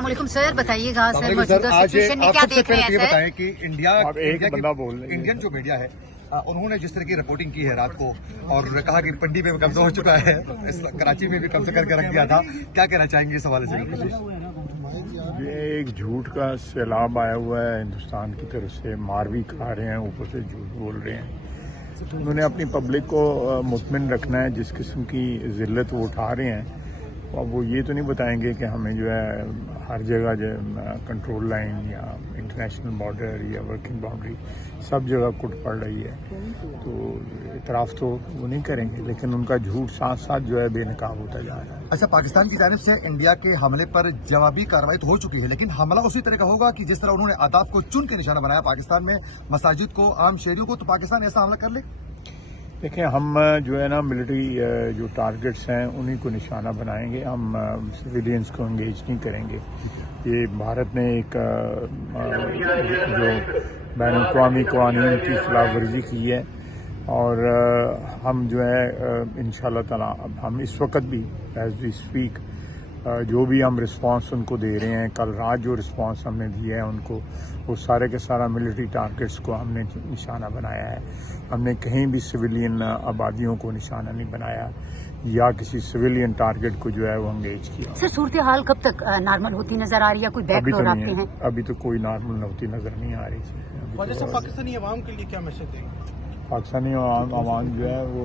अस्सलाम वालेकुम सर, बताइए कहाँ से मौजूदा आज सिचुएशन में क्या देख रहे हैं ये सर? बताएं कि इंडियन जो मीडिया है उन्होंने जिस तरह की रिपोर्टिंग की है रात को और कहा कि पिंडी में भी कब्जा हो चुका है, कराची में भी कब्जा करके रख दिया था, क्या कहना चाहेंगे इस हवाले से? ये एक झूठ का सैलाब आया हुआ है हिंदुस्तान की तरफ से, मार भी खा रहे हैं, ऊपर से झूठ बोल रहे हैं। उन्होंने अपनी पब्लिक को मुतमिन रखना है, जिस किस्म की जिल्लत वो उठा रहे हैं। अब वो ये तो नहीं बताएंगे कि हमें जो है हर जगह जो कंट्रोल लाइन या इंटरनेशनल बॉर्डर या वर्किंग बाउंड्री सब जगह कुट पड़ रही है, तो इतराफ़ तो वो नहीं करेंगे, लेकिन उनका झूठ साथ साथ जो है बेनकाब होता जा रहा है। अच्छा, पाकिस्तान की जानिब से इंडिया के हमले पर जवाबी कार्रवाई तो हो चुकी है, लेकिन हमला उसी तरह का होगा कि जिस तरह उन्होंने अहदाफ को चुन के निशाना बनाया पाकिस्तान में, मसाजिद को, आम शहरियों को, तो पाकिस्तान ऐसा हमला कर ले? देखिए, हम जो है ना मिलिट्री जो टारगेट्स हैं उन्हीं को निशाना बनाएंगे, हम सिविलियंस को इंगेज नहीं करेंगे। ये भारत ने एक जो बैनुल-अक़वामी क़वानीन की खिलाफ वर्जी की है, और हम जो है इंशाअल्लाह ताला अब हम इस वक्त भी एज वी स्पीक जो भी हम रिस्पांस उनको दे रहे हैं, कल रात जो रिस्पांस हमने दिया है उनको, वो सारे के सारा मिलिट्री टारगेट्स को हमने निशाना बनाया है। हमने कहीं भी सिविलियन आबादियों को निशाना नहीं बनाया या किसी सिविलियन टारगेट को जो है वो एंगेज किया। सर, सूरत हाल कब तक नॉर्मल होती नजर आ रही है? कोई बैकडोर आपके हैं? अभी तो कोई नॉर्मल होती नजर नहीं आ रही है। पाकिस्तानी अवाम के लिए क्या मैसेज देंगे? पाकिस्तानी अवाम जो है वो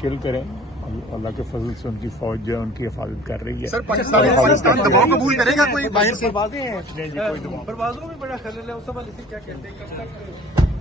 चिल करें, अल्लाह के फजल से उनकी फौज जो है उनकी हिफाजत कर रही है। सर, पाकिस्तान दबाव कबूल करेगा कोई बाहर से? परवाजों में बड़ा खलल है, उस सवाल से क्या कहते हैं?